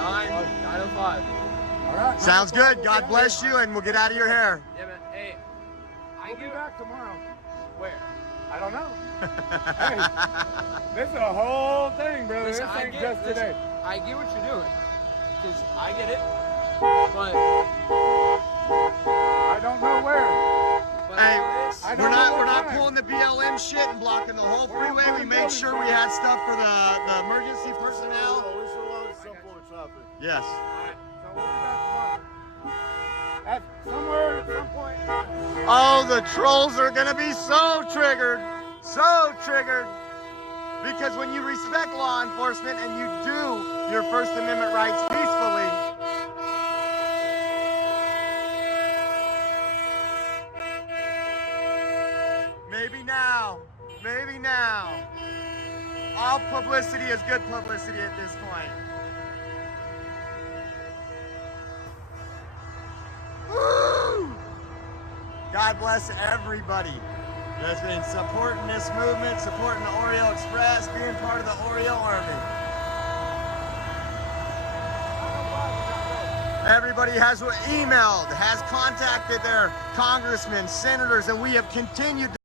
9:05. All right. Sounds good. God bless you, and we'll get out of your hair. Yeah, man. Hey, I'll be back tomorrow. Where? I don't know. Hey, this is a whole thing, brother. Listen, this ain't just today. I get what you're doing, because I get it, but I don't know where. Hey, I we're don't not know what pulling the BLM shit and blocking the whole freeway. We made sure we had stuff for the emergency personnel. We should allow some form of traffic. Yes. So we'll be back tomorrow. At somewhere at some point. Oh, the trolls are gonna be so triggered, because when you respect law enforcement and you do your First Amendment rights peacefully, maybe now, all publicity is good publicity at this point. Woo! God bless everybody that's been supporting this movement, supporting the Oreo Express, being part of the Oreo Army. Everybody has emailed, has contacted their congressmen, senators, and we have continued to